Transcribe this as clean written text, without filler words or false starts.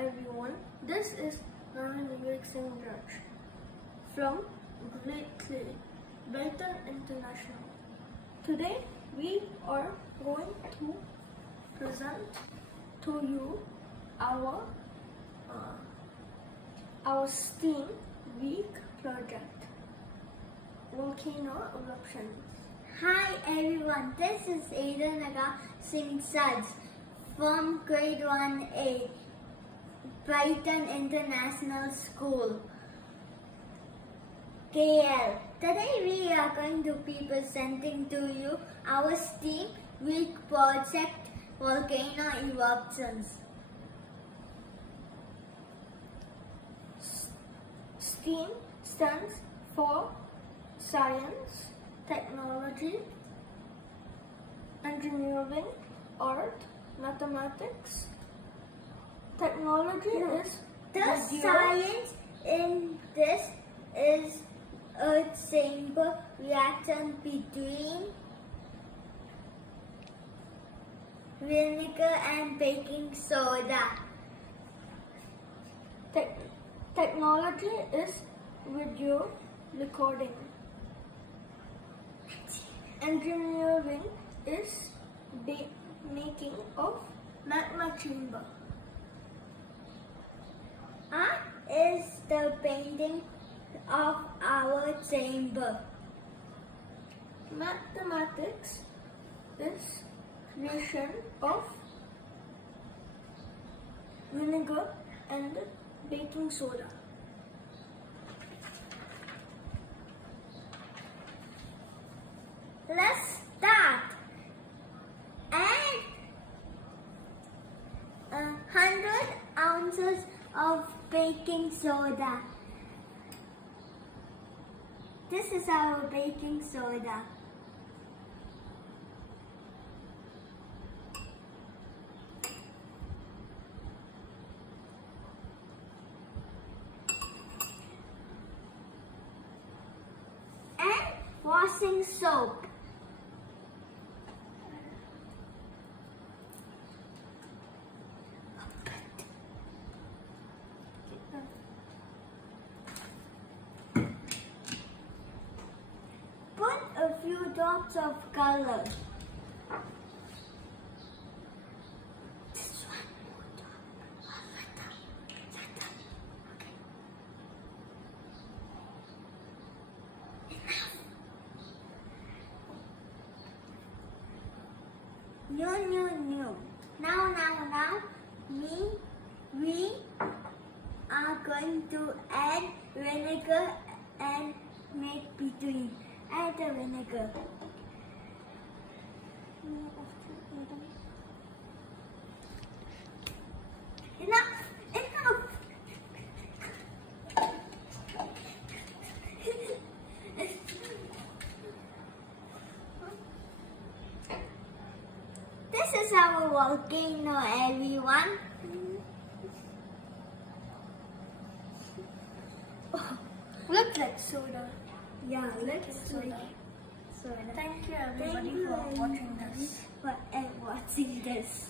everyone. This is Narvyn from Grade 3, Volcano International. Today we are going to present to you our STEAM Week project, Volcano Eruption. Hi everyone, this is Aidanaga Singh Saj from Grade 1A, Brighton International School, KL. Today we are going to be presenting to you our STEAM Week project, Volcano Eruptions. STEAM stands for Science, Technology, Engineering, Art, Mathematics. Technology is The video. science in this is a chamber reaction between vinegar and baking soda. Technology is video recording. Engineering is making of magma chamber. Art is the painting of our chamber. Mathematics is creation of vinegar and baking soda. Let's start. Add 100 ounces of baking soda. This is our baking soda. And washing soap. Put a few drops of color. Just one more drop. Shut up. Okay. Enough. No. Now, we are going to add vinegar and make between. Add the vinegar. Enough. This is our volcano, everyone. Looks like soda. Yeah, Let's like soda. Thank you everybody for watching this. For watching this.